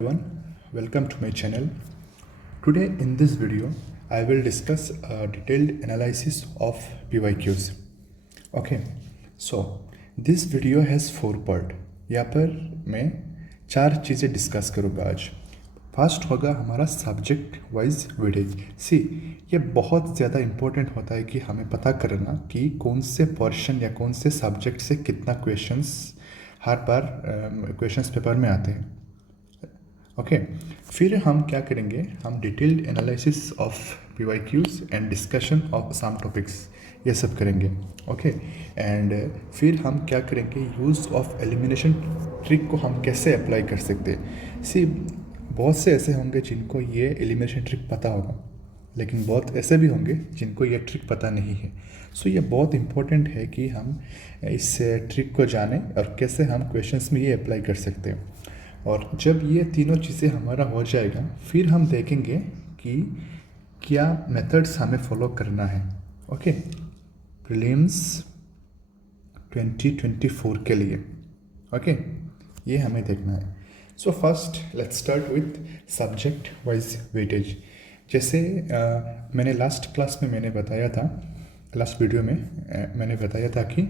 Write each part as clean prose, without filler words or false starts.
Everyone, welcome to my channel. Today in this video, I will discuss a detailed analysis of PYQs. Okay, so this video has four part. यहाँ पर मैं चार चीज़ें discuss करूँगा आज. First होगा हमारा सब्जेक्ट वाइज वेटेज. सी ये बहुत ज़्यादा इम्पोर्टेंट होता है कि हमें पता करना कि कौन से पोर्शन या कौन से सब्जेक्ट से कितना क्वेश्चंस हर बार क्वेश्चंस पेपर में आते हैं. ओके फिर हम क्या करेंगे, हम detailed analysis of PYQs and discussion of some topics ये सब करेंगे. ओके एंड फिर हम क्या करेंगे, यूज़ ऑफ एलिमिनेशन ट्रिक को हम कैसे अप्लाई कर सकते हैं. सी बहुत से ऐसे होंगे जिनको ये एलिमिनेशन ट्रिक पता होगा, लेकिन बहुत ऐसे भी होंगे जिनको ये ट्रिक पता नहीं है. सो ये बहुत इम्पोर्टेंट है कि हम इस ट्रिक को जानें और कैसे हम क्वेश्चंस में ये अप्लाई कर सकते हैं. और जब ये तीनों चीज़ें हमारा हो जाएगा, फिर हम देखेंगे कि क्या मेथड्स हमें फॉलो करना है. ओके प्रीलिम्स 2024 के लिए. ओके ये हमें देखना है. So first let's start with subject wise weightage. जैसे मैंने लास्ट क्लास में मैंने बताया था, लास्ट वीडियो में मैंने बताया था कि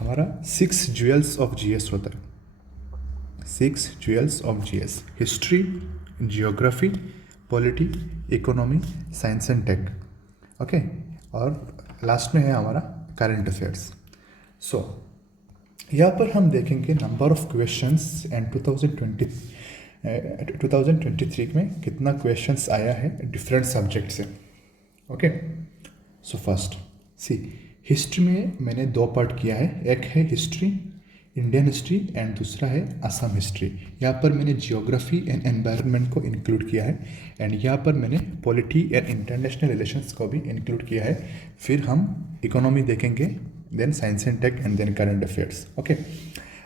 हमारा 6 ज्वेल्स ऑफ जीएस होता है. 6 jewels of GS: history, geography, polity, economy, science and tech. Okay और लास्ट में है हमारा करंट अफेयर्स. सो यहाँ पर हम देखेंगे नंबर ऑफ क्वेश्चंस एंड 2023 में कितना क्वेश्चंस आया है डिफरेंट सब्जेक्ट से. ओके सो फर्स्ट सी हिस्ट्री में मैंने दो पार्ट किया है. एक है हिस्ट्री, इंडियन हिस्ट्री, एंड दूसरा है असम हिस्ट्री. यहाँ पर मैंने जियोग्राफी एंड एनवायरनमेंट को इंक्लूड किया है, एंड यहाँ पर मैंने पॉलिटी एंड इंटरनेशनल रिलेशंस को भी इंक्लूड किया है. फिर हम इकोनॉमी देखेंगे, then science and tech, and then current affairs. Okay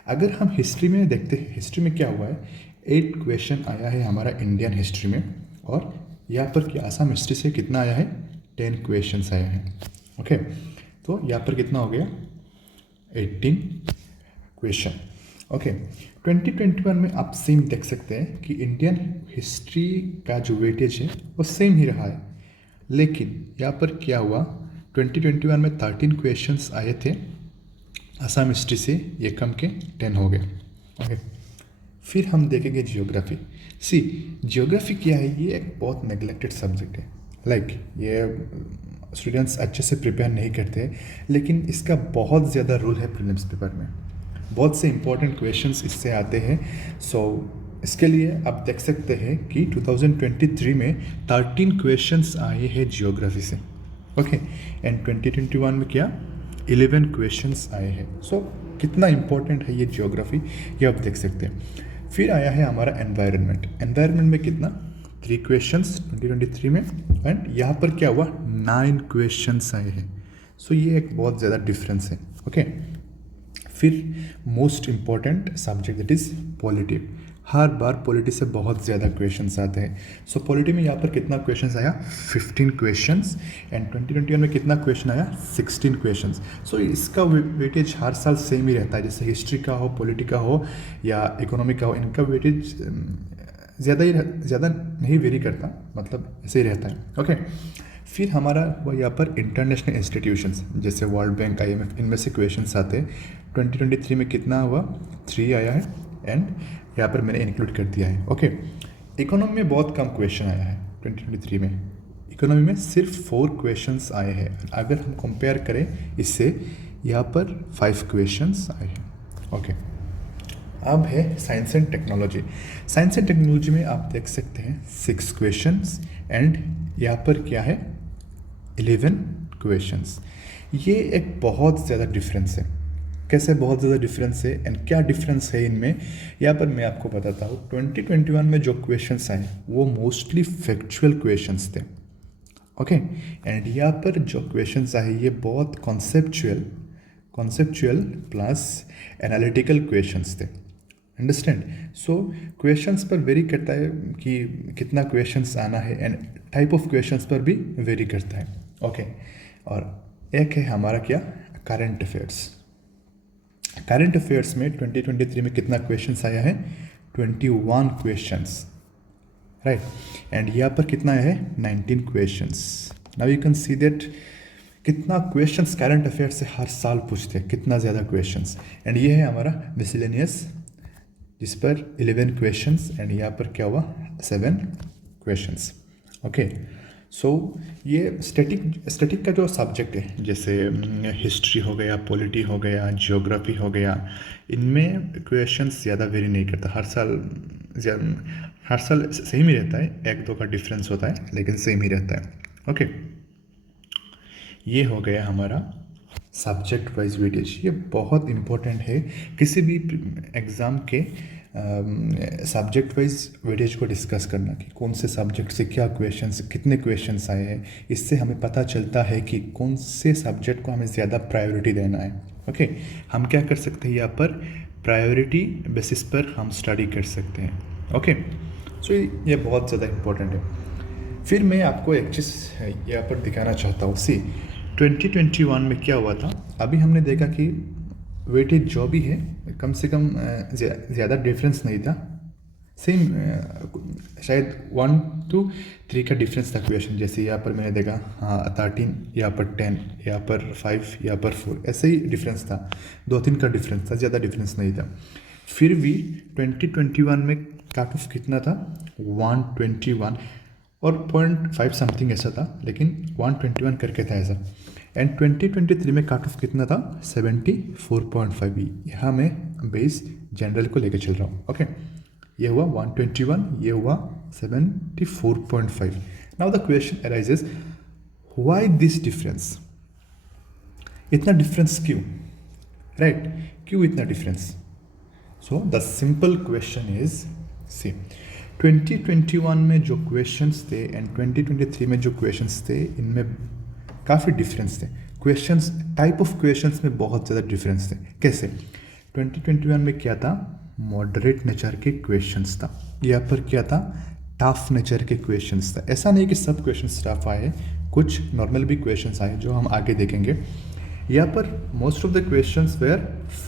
अगर हम हिस्ट्री में देखते हैं, हिस्ट्री में क्या हुआ है, 8 क्वेश्चन आया है हमारा इंडियन हिस्ट्री में, और यहाँ पर कि असम हिस्ट्री से कितना आया है, 10 क्वेश्चन आया है. ओके तो यहाँ पर कितना हो गया, 18 क्वेश्चन. ओके 2021 में आप सेम देख सकते हैं कि इंडियन हिस्ट्री का जो वेटेज है वो सेम ही रहा है, लेकिन यहाँ पर क्या हुआ, 2021 में 13 क्वेश्चंस आए थे असम हिस्ट्री से, ये कम के 10 हो गए. ओके फिर हम देखेंगे जियोग्राफी. सी जियोग्राफी क्या है, ये एक बहुत नेग्लेक्टेड सब्जेक्ट है. ये स्टूडेंट्स अच्छे से प्रिपेयर नहीं करते, लेकिन इसका बहुत ज़्यादा रोल है प्रीलिम्स पेपर में. बहुत से इंपॉर्टेंट क्वेश्चंस इससे आते हैं. सो इसके लिए आप देख सकते हैं कि 2023 में 13 क्वेश्चंस आए हैं जियोग्राफी से. ओके एंड 2021 में क्या 11 क्वेश्चंस आए हैं. सो कितना इंपॉर्टेंट है ये जियोग्राफी, ये आप देख सकते हैं. फिर आया है हमारा एनवायरनमेंट. एनवायरनमेंट में कितना 3 क्वेश्चंस 2023 में, एंड यहाँ पर क्या हुआ 9 क्वेश्चंस आए हैं. सो ये एक बहुत ज़्यादा डिफरेंस है. ओके फिर most important subject that is polity. Her bar polity से बहुत ज़्यादा क्वेश्चंस आते हैं. सो पॉलिटी में यहाँ पर कितना क्वेश्चंस आया, 15 क्वेश्चंस, एंड 2021 में कितना क्वेश्चन आया, 16 क्वेश्चंस. सो इसका वेटेज हर साल सेम ही रहता है. जैसे हिस्ट्री का हो, पॉलिटी का हो या इकोनॉमी का हो, इनका वेटेज ज़्यादा नहीं वेरी करता, मतलब ऐसे ही रहता है. ओके फिर हमारा वो यहाँ पर इंटरनेशनल इंस्टीट्यूशंस जैसे वर्ल्ड बैंक, IMF, इनमें से क्वेश्चंस आते हैं. 2023 में कितना हुआ, 3 आया है, एंड यहाँ पर मैंने इंक्लूड कर दिया है. ओके इकोनॉमी में बहुत कम क्वेश्चन आया है 2023 में. इकोनॉमी में सिर्फ 4 क्वेश्चंस आए हैं. अगर हम कंपेयर करें इससे, यहाँ पर 5 क्वेश्चंस आए हैं. ओके अब है science and technology. Science and technology में आप देख सकते हैं 6 क्वेश्चंस, एंड यहाँ पर क्या है 11 क्वेश्चंस. ये एक बहुत ज़्यादा डिफरेंस है. कैसे बहुत ज़्यादा डिफरेंस है एंड क्या डिफरेंस है इनमें, यहाँ पर मैं आपको बताता हूँ. 2021 में जो क्वेश्चंस आए वो मोस्टली फैक्चुअल क्वेश्चंस थे. ओके एंड यहाँ पर जो क्वेश्चंस आए ये बहुत कॉन्सेप्चुअल प्लस एनालिटिकल क्वेश्चंस थे. अंडरस्टैंड. सो क्वेश्चंस पर वेरी करता है कि कितना क्वेश्चंस आना है, एंड टाइप ऑफ क्वेश्चंस पर भी वेरी करता है. ओके और एक है हमारा क्या करंट अफेयर्स. करंट अफेयर्स में 2023 में कितना क्वेश्चंस आया है, 21 क्वेश्चंस, राइट, एंड यहाँ पर कितना है 19 questions. Now you can see that कितना क्वेश्चंस करंट अफेयर से हर साल पूछते हैं, कितना ज़्यादा क्वेश्चंस। एंड ये है हमारा मिसलेनियस जिस पर 11 क्वेश्चंस एंड यहाँ पर क्या हुआ 7 क्वेश्चंस। ओके, सो ये स्टैटिक का जो सब्जेक्ट है, जैसे हिस्ट्री हो गया, पॉलिटी हो गया, ज्योग्राफी हो गया, इनमें क्वेश्चंस ज़्यादा वेरी नहीं करता। हर साल सेम ही रहता है, एक दो का डिफरेंस होता है लेकिन सेम ही रहता है। ओके, ये हो गया हमारा सब्जेक्ट वाइज वेटेज। ये बहुत इम्पोर्टेंट है किसी भी एग्ज़ाम के सब्जेक्ट वाइज वेटेज को डिस्कस करना कि कौन से सब्जेक्ट से क्या क्वेश्चंस, कितने क्वेश्चंस आए हैं। इससे हमें पता चलता है कि कौन से सब्जेक्ट को हमें ज़्यादा प्रायोरिटी देना है। ओके, हम क्या कर सकते हैं यहाँ पर प्रायोरिटी बेसिस पर हम स्टडी कर सकते हैं। ओके, सो ये बहुत ज़्यादा इम्पोर्टेंट है। फिर मैं आपको एक चीज़ यहाँ पर दिखाना चाहता हूँ। 2021 में क्या हुआ था, अभी हमने देखा कि वेटेज जो भी है कम से कम ज़्यादा डिफरेंस नहीं था, सेम शायद 1 to 3 का डिफरेंस था क्वेश्चन। जैसे यहाँ पर मैंने देखा 13, यहाँ पर 10, यहाँ पर 5, यहाँ पर 4, ऐसे ही डिफरेंस था, 2-3 का डिफरेंस था, ज़्यादा डिफरेंस नहीं था। फिर भी 2021 में कट ऑफ कितना था 121 और 0.5 समथिंग ऐसा था, लेकिन 121 करके था ऐसा। एंड 2023 में कट ऑफ कितना था 74.5। यहाँ मैं बेस जनरल को लेके चल रहा हूँ। ओके, ये हुआ 121, ये हुआ 74.5। Now the question arises, why this difference, इतना डिफरेंस क्यों, राइट, क्यों इतना difference. So the simple question is, see 2021 में जो क्वेश्चंस थे एंड 2023 में जो क्वेश्चंस थे, इनमें काफ़ी डिफरेंस थे। क्वेश्चंस, टाइप ऑफ क्वेश्चंस में बहुत ज़्यादा डिफरेंस थे। कैसे, 2021 में क्या था, मॉडरेट नेचर के क्वेश्चंस था, यहाँ पर क्या था टफ नेचर के क्वेश्चंस था। ऐसा नहीं कि सब क्वेश्चंस टफ आए, कुछ नॉर्मल भी क्वेश्चंस आए जो हम आगे देखेंगे। यहाँ पर most of the questions were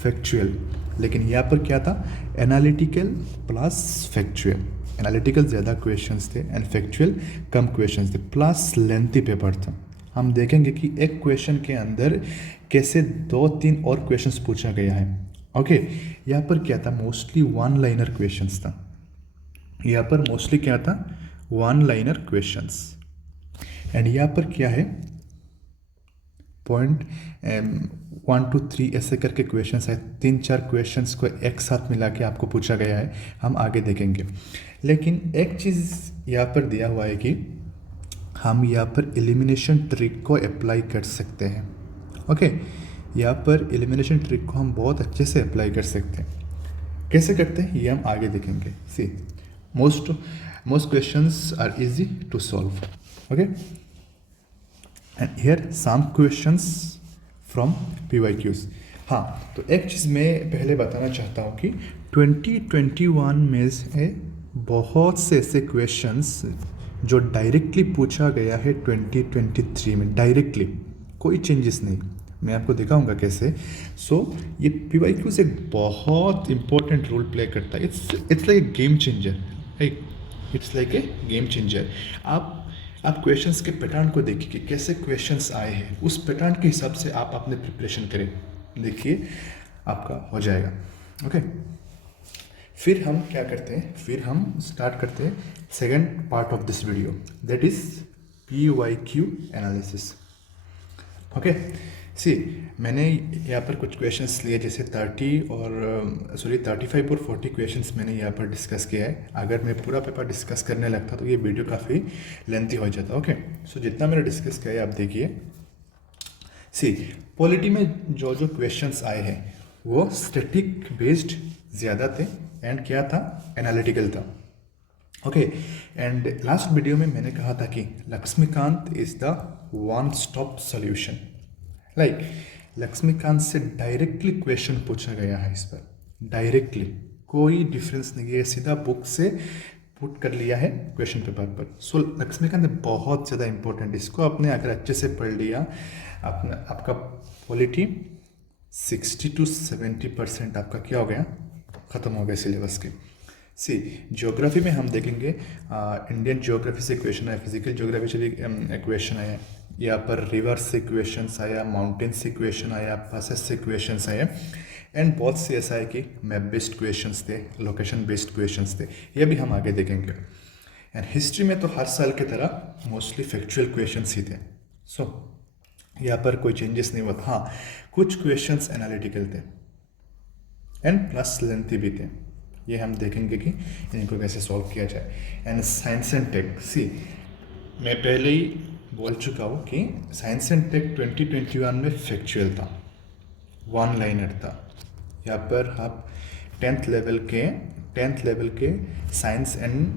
factual, लेकिन यहाँ पर क्या था एनालिटिकल प्लस फैक्चुअल। एनालिटिकल ज़्यादा क्वेश्चंस थे एंड फैक्चुअल कम क्वेश्चंस थे, प्लस लेंथी पेपर था। हम देखेंगे कि एक क्वेश्चन के अंदर कैसे 2-3 और क्वेश्चंस पूछा गया है। ओके, यहाँ पर क्या था मोस्टली 1 लाइनर क्वेश्चंस था। यहाँ पर मोस्टली क्या था 1 लाइनर क्वेश्चंस। एंड यहाँ पर क्या है 1 to 3 ऐसे करके क्वेश्चंस है। 3-4 क्वेश्चंस को एक साथ मिला के आपको पूछा गया है, हम आगे देखेंगे। लेकिन एक चीज़ यहाँ पर दिया हुआ है कि हम यहाँ पर एलिमिनेशन ट्रिक को अप्लाई कर सकते हैं। ओके, यहाँ पर एलिमिनेशन ट्रिक को हम बहुत अच्छे से अप्लाई कर सकते हैं। कैसे करते हैं ये हम आगे देखेंगे। See most questions are easy to solve. Okay, and here some questions from PYQs। हाँ, तो एक चीज़ मैं पहले बताना चाहता हूँ कि 2021 में से बहुत से ऐसे क्वेश्चंस जो डायरेक्टली पूछा गया है 2023 में, डायरेक्टली कोई चेंजेस नहीं। मैं आपको दिखाऊंगा कैसे। ये PYQs एक बहुत इंपॉर्टेंट रोल प्ले करता है। It's like a game changer, right, it's like a game changer. आप क्वेश्चंस के पैटर्न को देखिए कि कैसे क्वेश्चंस आए हैं, उस पैटर्न के हिसाब से आप अपने प्रिपरेशन करें, देखिए आपका हो जाएगा। ओके, फिर हम क्या करते हैं, फिर हम स्टार्ट करते हैं second part of this video, that is PYQ analysis. Okay, मैंने यहाँ पर कुछ क्वेश्चंस लिए, जैसे 35 और 40 क्वेश्चंस मैंने यहाँ पर डिस्कस किया है। अगर मैं पूरा पेपर डिस्कस करने लगता तो ये वीडियो काफ़ी लेंथी हो जाता। ओके, जितना मैंने डिस्कस किया है आप देखिए। पॉलिटी में जो क्वेश्चंस आए हैं वो स्टैटिक बेस्ड ज़्यादा थे एंड क्या था एनालिटिकल था। ओके, एंड लास्ट वीडियो में मैंने कहा था कि Laxmikanth is the one stop solution. Like Laxmikanth से डायरेक्टली क्वेश्चन पूछा गया है, इस पर डायरेक्टली कोई डिफरेंस नहीं है, सीधा बुक से पुट कर लिया है क्वेश्चन पेपर पर। लक्ष्मीकांत बहुत ज़्यादा इंपॉर्टेंट, इसको आपने अगर अच्छे से पढ़ लिया, आपका पॉलिटी 60 to 70% आपका क्या हो गया, ख़त्म हो गया सिलेबस के। सी ज्योग्राफी में हम देखेंगे इंडियन ज्योग्राफी से क्वेश्चन आया, फिजिकल ज्योग्राफी से भी क्वेश्चन आया, यहाँ पर रिवर से क्वेश्चंस आया, माउंटेन से क्वेश्चन आया, पासेस से क्वेश्चंस आए, एंड बहुत से ऐसा है कि मैप बेस्ड क्वेश्चंस थे, लोकेशन बेस्ड क्वेश्चंस थे, ये भी हम आगे देखेंगे। एंड हिस्ट्री में तो हर साल की तरह मोस्टली फैक्चुअल क्वेश्चंस ही थे। सो यहाँ पर कोई चेंजेस नहीं हुआ था। हाँ, कुछ क्वेश्चंस एनालिटिकल थे एंड प्लस लेंथी भी थे, ये हम देखेंगे कि इनको कैसे सॉल्व किया जाए। एंड साइंस एंड टेक, सी मैं पहले ही बोल चुका हूँ कि साइंस एंड टेक 2021 में फैक्चुअल था, वन लाइनर था। यहाँ पर आप टेंथ लेवल के साइंस एंड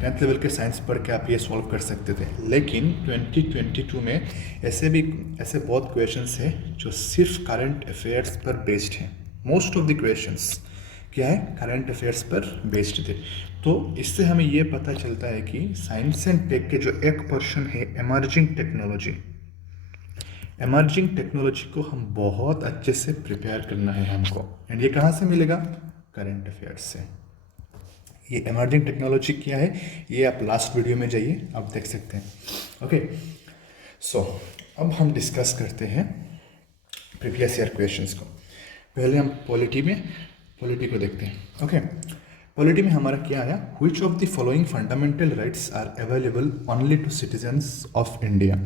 टेंथ लेवल के साइंस पढ़ के आप ये सॉल्व कर सकते थे। लेकिन 2022 में ऐसे बहुत क्वेश्चंस हैं जो सिर्फ करंट अफेयर्स पर बेस्ड हैं। मोस्ट ऑफ द क्वेश्चंस क्या है, करंट अफेयर्स पर बेस्ड थे। तो इससे हमें ये पता चलता है कि साइंस एंड टेक के जो एक पोर्शन है एमर्जिंग टेक्नोलॉजी को हम बहुत अच्छे से प्रिपेयर करना है हमको। एंड ये कहाँ से मिलेगा, करंट अफेयर्स से। ये एमर्जिंग टेक्नोलॉजी क्या है, ये आप लास्ट वीडियो में जाइए, आप देख सकते हैं। ओके, सो अब हम डिस्कस करते हैं प्रीवियस ईयर क्वेश्चंस को। पहले हम पॉलिटी को देखते हैं। ओके, पॉलिटी में हमारा क्या आया, which of the following fundamental rights are available only to citizens of India.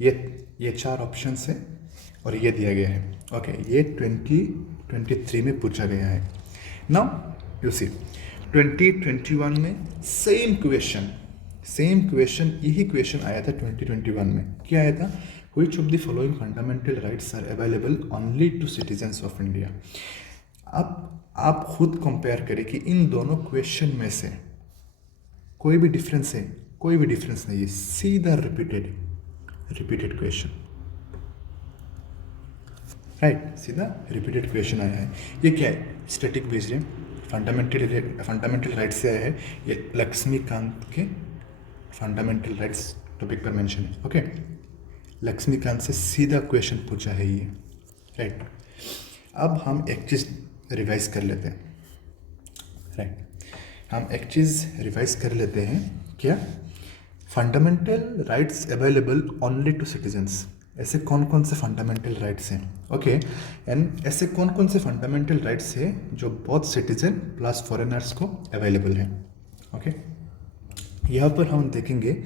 ये चार ऑप्शंस है और ये दिया गया है। ओके, ये 2023 में पूछा गया है। नाउ यू सी 2021 में सेम क्वेश्चन यही क्वेश्चन आया था 2021 में। क्या आया था, which of the following fundamental rights are available only to citizens of India. अब आप खुद कंपेयर करें कि इन दोनों क्वेश्चन में से कोई भी डिफरेंस नहीं है, सीधा रिपीटेड क्वेश्चन, राइट, सीधा रिपीटेड क्वेश्चन आया है। ये क्या है, स्टैटिक बेस्ड है, फंडामेंटल राइट्स से आया है। ये लक्ष्मीकांत के फंडामेंटल राइट्स टॉपिक पर मेंशन है। ओके, लक्ष्मीकांत से सीधा क्वेश्चन पूछा है ये, राइट। अब हम एक चीज़ रिवाइज कर लेते हैं, क्या, fundamental rights available only to citizens, ऐसे कौन कौन से फंडामेंटल राइट्स हैं। ओके, एंड ऐसे कौन कौन से फंडामेंटल राइट्स हैं जो बोथ सिटीजन प्लस फॉरेनर्स को अवेलेबल हैं। ओके, यहाँ पर हम देखेंगे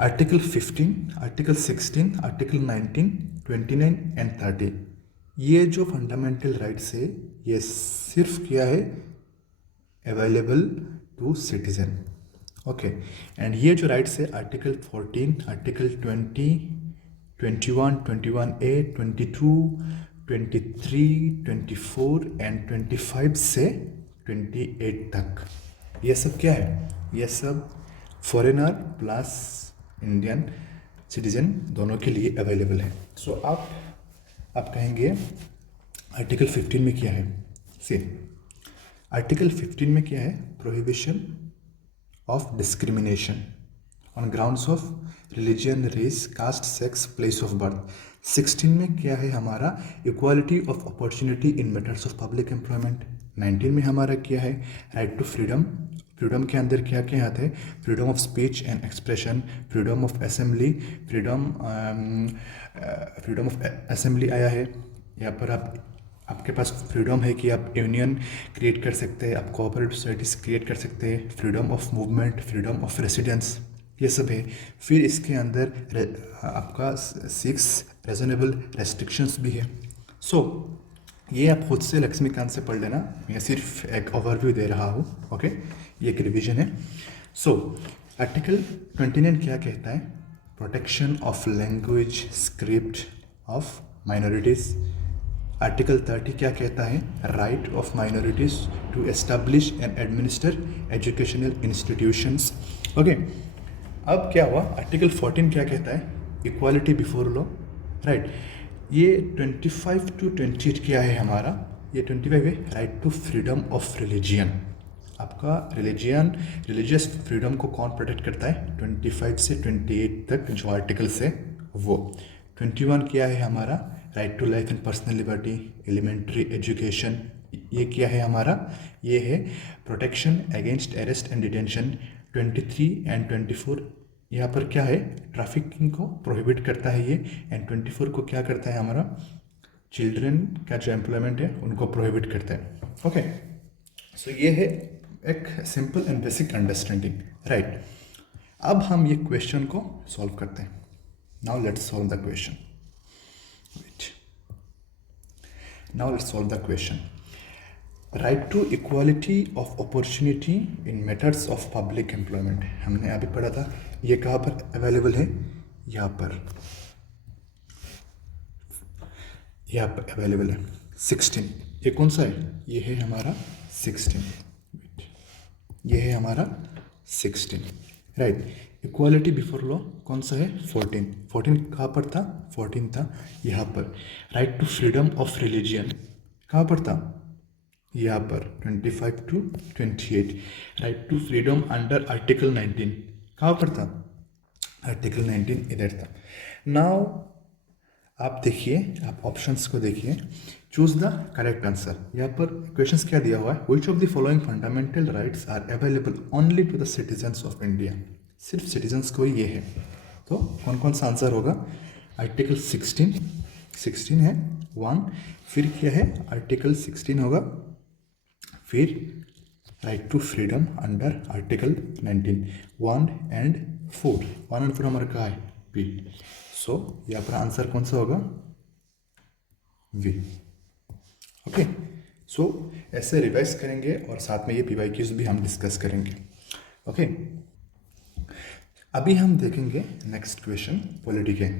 आर्टिकल 15, आर्टिकल 16, आर्टिकल 19, 29 एंड 30। ये जो फंडामेंटल राइट्स है ये सिर्फ क्या है, available to citizen. Okay, and ये जो राइट्स है आर्टिकल 14, आर्टिकल 20, 21, 21A, 22, 23, 24 एंड 25 से 28 तक, ये सब क्या है, ये सब फॉरेनर प्लस इंडियन सिटीजन दोनों के लिए अवेलेबल है। सो आप कहेंगे आर्टिकल 15 में क्या है। सी आर्टिकल 15 में क्या है, prohibition of discrimination on grounds of religion, race, caste, sex, place of birth. 16 में क्या है हमारा, equality of opportunity in matters of public employment. 19 में हमारा क्या है, राइट टू फ्रीडम। फ्रीडम के अंदर क्या क्या आते हैं, freedom of speech and expression, freedom of assembly, freedom of assembly आया है। यहाँ पर आपके पास फ्रीडम है कि आप यूनियन क्रिएट कर सकते हैं, आप कोऑपरेटिव सोसाइटीज़ क्रिएट कर सकते हैं, freedom of movement, freedom of residence, ये सब है। फिर इसके अंदर आपका 6 रीजनेबल रेस्ट्रिक्शंस भी है। सो ये आप खुद से लक्ष्मीकांत से पढ़ लेना, मैं सिर्फ एक ओवरव्यू दे रहा हूँ। ओके, ये एक रिविजन है। सो आर्टिकल 29 क्या कहता है, protection of language script of minorities. Article 30 क्या कहता है, right of minorities to establish and administer educational institutions. Okay, अब क्या हुआ, आर्टिकल 14 क्या कहता है, इक्वालिटी बिफोर लॉ, राइट। ये 25 to 28 क्या है हमारा, ये 25 है, right to freedom of religion. आपका रिलीजियस फ्रीडम को कौन प्रोटेक्ट करता है, 25 से 28 तक जो आर्टिकल्स है वो। 21 क्या है हमारा, right to life and personal liberty, elementary education, ये क्या है हमारा, ये है protection against arrest and detention 23 and 24। यहाँ पर क्या है, ट्रैफिकिंग को प्रोहिबिट करता है ये, एंड 24 को क्या करता है हमारा, चिल्ड्रन का जो एम्प्लॉयमेंट है उनको प्रोहिबिट करता है। ओके, सो ये है एक simple and basic understanding, right. अब हम ये क्वेश्चन को सॉल्व करते हैं। Now let's solve the question. Now let's solve the question. Right to equality of opportunity in matters of public employment, हमने अभी पढ़ा था। ये कहाँ पर अवेलेबल है, यहाँ पर अवेलेबल है 16। ये कौन सा है, ये है हमारा 16, ये है हमारा 16, राइट। इक्वालिटी बिफोर लॉ कौन सा है, 14 कहाँ पर था, 14 था यहाँ पर। Right to freedom of religion कहाँ पर था, यहाँ पर 25 to 28। Right to freedom under article 19 कहाँ पर था, आर्टिकल 19 इधर था। नाउ आप देखिए, आप ऑप्शंस को देखिए, चूज द करेक्ट आंसर। यहाँ पर क्वेश्चंस क्या दिया हुआ है, which of the following fundamental rights are available only to the citizens of India. सिर्फ सिटीजन्स को ये है, तो कौन कौन सा आंसर होगा, आर्टिकल 16 है 1, फिर क्या है, आर्टिकल 16 होगा, फिर right to freedom under article 19, 1 and 4 हमारा कहाँ है, बी। सो यहाँ पर आंसर कौन सा होगा, वी। ओके, सो ऐसे रिवाइज करेंगे और साथ में ये PYQs भी हम डिस्कस करेंगे। ओके, अभी हम देखेंगे नेक्स्ट क्वेश्चन, पॉलिटिकल।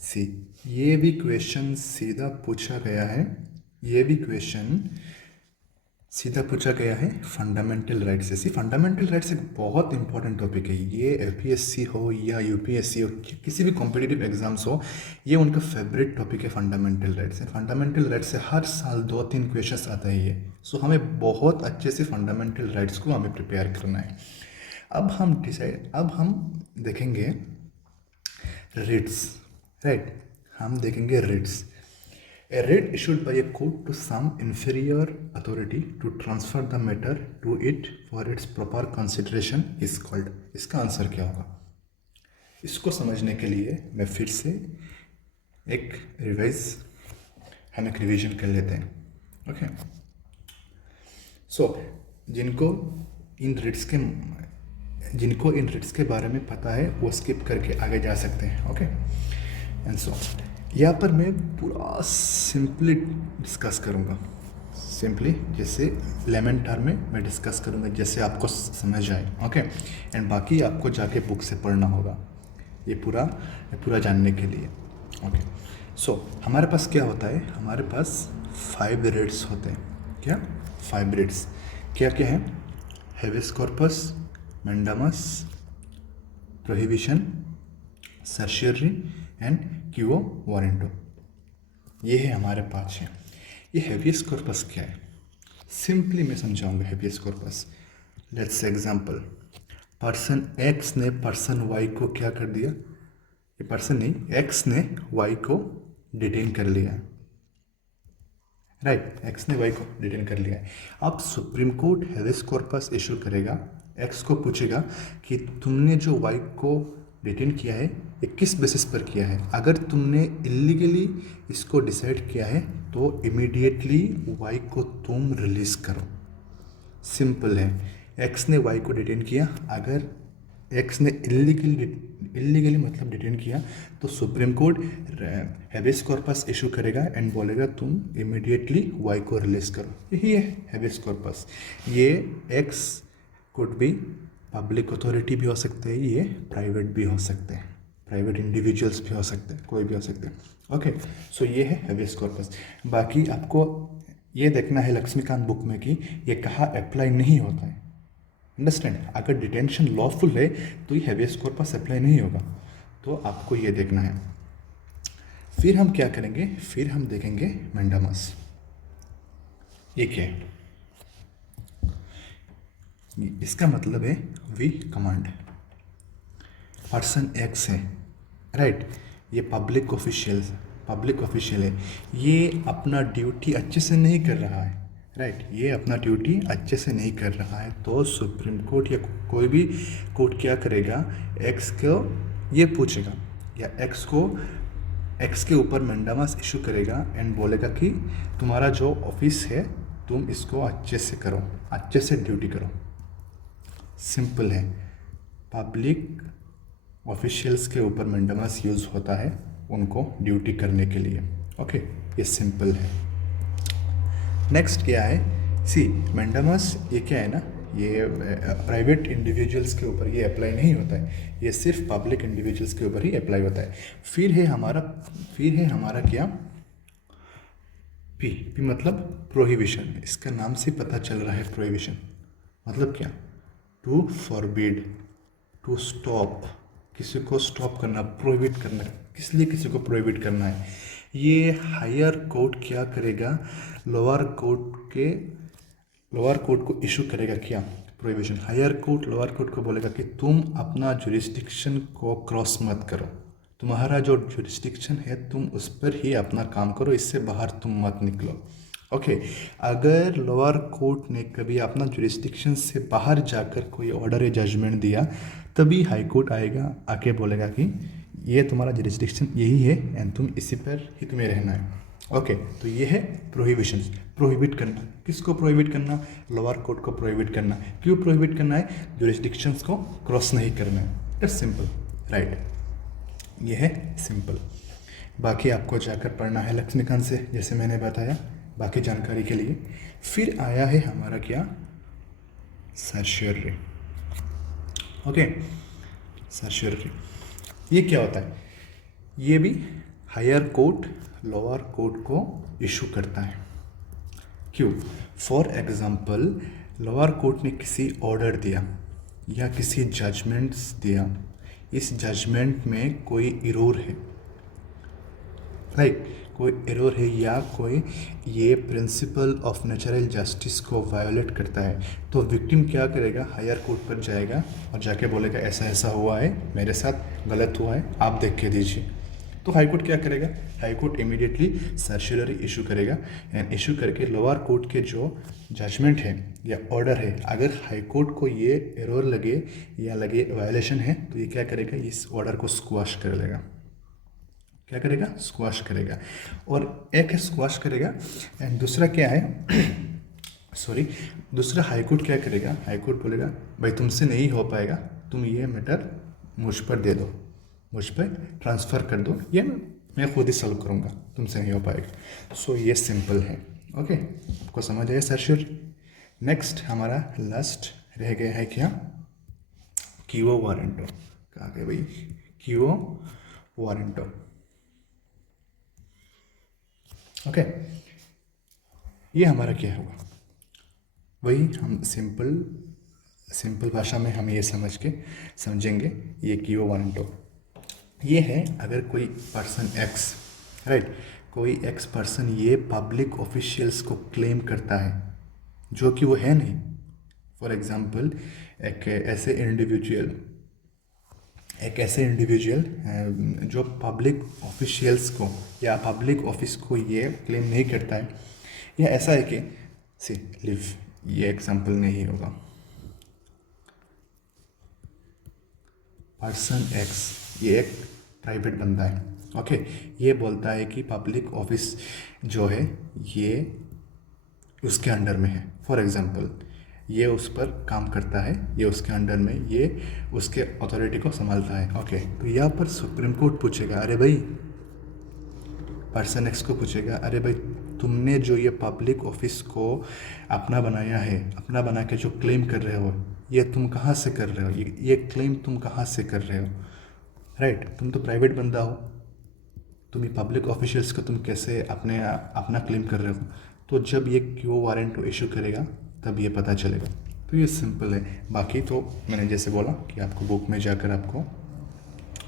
सी, ये भी क्वेश्चन सीधा पूछा गया है, ये भी क्वेश्चन सीधा पूछा गया है फंडामेंटल राइट्स से। सी, फंडामेंटल राइट्स एक बहुत इंपॉर्टेंट टॉपिक है। ये LPSC हो या UPSC हो, किसी भी कॉम्पिटिटिव एग्जाम्स हो, ये उनका फेवरेट टॉपिक है फंडामेंटल राइट्स। फंडामेंटल राइट्स से हर साल 2-3 क्वेश्चन आता है ये। सो हमें बहुत अच्छे से फंडामेंटल राइट्स को हमें प्रिपेयर करना है। अब हम देखेंगे रिट्स, राइट। हम देखेंगे writs. A writ issued by a court to some inferior authority to transfer the matter to it for its proper consideration is called। इसका आंसर क्या होगा, इसको समझने के लिए मैं फिर से हम एक रिवीजन कर लेते हैं। ओके, सो जिनको इन रिट्स के बारे में पता है वो स्किप करके आगे जा सकते हैं। ओके, एंड सो यहाँ पर मैं पूरा सिंपली डिस्कस करूँगा, सिंपली जैसे लेमन टर्म में मैं डिस्कस करूँगा, जैसे आपको समझ आए। ओके, एंड बाकी आपको जाके बुक से पढ़ना होगा ये पूरा जानने के लिए। ओके, सो हमारे पास क्या होता है, हमारे पास 5 रिट्स होते हैं। क्या 5 रिट्स क्या क्या है, habeas corpus, mandamus, prohibition, सर्शियरी and quo warranto. ये है हमारे पास है। ये हेबियस कॉर्पस क्या है, सिंपली मैं समझाऊंगा habeas corpus. Let's example, person x ने पर्सन वाई को क्या कर दिया, ये पर्सन नहीं, एक्स ने वाई को डिटेन कर लिया, राइट। एक्स ने वाई को डिटेन कर लिया है। अब supreme court habeas corpus issue करेगा, एक्स को पूछेगा कि तुमने जो वाई को डिटेन किया है ये किस बेसिस पर किया है। अगर तुमने इलीगली इसको डिसाइड किया है तो इमीडिएटली वाई को तुम रिलीज़ करो। सिंपल है, एक्स ने वाई को डिटेन किया, अगर एक्स ने इलीगली मतलब डिटेन किया तो supreme court habeas corpus issue करेगा एंड बोलेगा तुम इमीडिएटली वाई को रिलीज करो। यही है हेबियस कॉर्पस। ये एक्स कुड भी पब्लिक अथॉरिटी भी हो सकते हैं, ये प्राइवेट भी हो सकते हैं, प्राइवेट इंडिविजुअल्स भी हो सकते हैं, कोई भी हो सकते हैं। ओके, सो ये है हेबियस कॉर्पस। बाकी आपको ये देखना है लक्ष्मीकांत बुक में कि ये कहाँ अप्लाई नहीं होता है। अंडरस्टैंड, अगर डिटेंशन लॉफुल है तो ये हेबियस कॉर्पस अप्लाई नहीं होगा, तो आपको ये देखना है। फिर हम क्या करेंगे, फिर हम देखेंगे मैंडामस। ये क्या है, इसका मतलब है वी कमांड। पर्सन एक्स है, राइट, ये पब्लिक पब्लिक ऑफिशियल है, ये अपना ड्यूटी अच्छे से नहीं कर रहा है, राइट, ये अपना ड्यूटी अच्छे से नहीं कर रहा है, तो सुप्रीम कोर्ट या कोई भी कोर्ट क्या करेगा, एक्स को ये पूछेगा या एक्स के ऊपर मैंडामस इशू करेगा एंड बोलेगा कि तुम्हारा जो ऑफिस है तुम इसको अच्छे से करो, अच्छे से ड्यूटी करो। सिंपल है, पब्लिक ऑफिशियल्स के ऊपर मैंडामस यूज़ होता है उनको ड्यूटी करने के लिए। ओके, ये सिंपल है। नेक्स्ट क्या है, सी मैंडामस ये क्या है ना, ये प्राइवेट इंडिविजुअल्स के ऊपर ये अप्लाई नहीं होता है, ये सिर्फ पब्लिक इंडिविजुअल्स के ऊपर ही अप्लाई होता है। फिर है हमारा क्या, पी मतलब प्रोहिबिशन। इसका नाम से पता चल रहा है प्रोहिबिशन मतलब क्या, टू फॉरबिड, टू स्टॉप, किसी को स्टॉप करना, प्रोहिबिट करना। किस लिए किसी को प्रोहिबिट करना है, ये हायर कोर्ट क्या करेगा, लोअर कोर्ट को इशू करेगा क्या, prohibition. Higher court lower court को बोलेगा कि तुम अपना जुरिस्डिक्शन को क्रॉस मत करो, तुम्हारा जो जुरिस्डिक्शन है तुम उस पर ही अपना काम करो, इससे बाहर तुम मत निकलो। ओके, अगर लोअर कोर्ट ने कभी अपना जुरिस्डिक्शन से बाहर जाकर कोई ऑर्डर या जजमेंट दिया, तभी हाई कोर्ट आएगा, आके बोलेगा कि ये तुम्हारा जुरिस्डिक्शन यही है एंड तुम इसी पर ही तुम्हें रहना है। ओके, तो ये है प्रोहिबिशन, प्रोहिबिट करना। किसको प्रोहिबिट करना, लोअर कोर्ट को प्रोहिबिट करना। क्यों प्रोहिबिट करना है, जुरिस्डिक्शंस को क्रॉस नहीं करना है। इट्स सिंपल, राइट, ये है सिंपल। बाकी आपको जाकर पढ़ना है लक्ष्मीकांत से, जैसे मैंने बताया, बाकी जानकारी के लिए। फिर आया है हमारा क्या, सर्शियरी। ओके, सर्शियरी ये क्या होता है, ये भी हायर कोर्ट लोअर कोर्ट को इशू करता है। क्यों, फॉर एग्जांपल लोअर कोर्ट ने किसी ऑर्डर दिया या किसी जजमेंट्स दिया, इस जजमेंट में कोई एरर है, राइट, कोई एरर है या कोई ये प्रिंसिपल ऑफ नेचुरल जस्टिस को वायोलेट करता है, तो विक्टिम क्या करेगा, हायर कोर्ट पर जाएगा और जाके बोलेगा ऐसा ऐसा हुआ है, मेरे साथ गलत हुआ है, आप देख के दीजिए। तो हाई कोर्ट क्या करेगा, हाई कोर्ट इमीडिएटली सर्शियरी इशू करेगा एंड इशू करके लोअर कोर्ट के जो जजमेंट है या ऑर्डर है, अगर हाई कोर्ट को ये एरर लगे या लगे वायलेशन है, तो ये क्या करेगा, इस ऑर्डर को स्क्वाश कर लेगा। क्या करेगा, स्क्वाश करेगा। और एक स्क्वाश करेगा एंड दूसरा क्या है सॉरी, दूसरा हाई कोर्ट क्या करेगा, हाई कोर्ट बोलेगा भाई तुमसे नहीं हो पाएगा, तुम ये मैटर मुझ पर दे दो, मुझ पर ट्रांसफ़र कर दो, ये मैं खुद ही सॉल्व करूँगा, तुमसे नहीं हो पाएगा। सो ये सिंपल है। ओके, आपको समझ आया सर्शियरी। नेक्स्ट हमारा लास्ट रह गया है क्या, क्विओ वारंटो। कहाँ गए भाई, क्विओ वारंटो। ओके, ये हमारा क्या होगा, वही हम सिंपल भाषा में हम ये समझेंगे, ये क्विओ वारंटो ये है, अगर कोई पर्सन एक्स, राइट, कोई एक्स पर्सन ये पब्लिक ऑफिशियल्स को क्लेम करता है जो कि वो है नहीं। फॉर एग्जांपल एक ऐसे इंडिविजुअल जो पब्लिक ऑफिशियल्स को या पब्लिक ऑफिस को ये क्लेम नहीं करता है, या ऐसा है कि सी लिव, ये एग्जांपल नहीं होगा, पर्सन एक्स ये एक प्राइवेट बंदा है। ओके, ये बोलता है कि पब्लिक ऑफिस जो है ये उसके अंडर में है। फॉर एग्जांपल ये उस पर काम करता है, ये उसके अंडर में, ये उसके अथॉरिटी को संभालता है। ओके, तो यहाँ पर सुप्रीम कोर्ट पूछेगा, अरे भाई, पर्सन एक्स को पूछेगा, अरे भाई तुमने जो ये पब्लिक ऑफिस को अपना बनाया है, अपना बना के जो क्लेम कर रहे हो, ये तुम कहाँ से कर रहे हो, ये क्लेम तुम कहाँ से कर रहे हो, राइट, तुम तो प्राइवेट बंदा हो, तुम ये पब्लिक ऑफिशियल्स को तुम कैसे अपना क्लेम कर रहे हो। तो जब ये क्विओ वारंटो इशू करेगा तब ये पता चलेगा। तो ये सिंपल है, बाकी तो मैंने जैसे बोला कि आपको बुक में जाकर आपको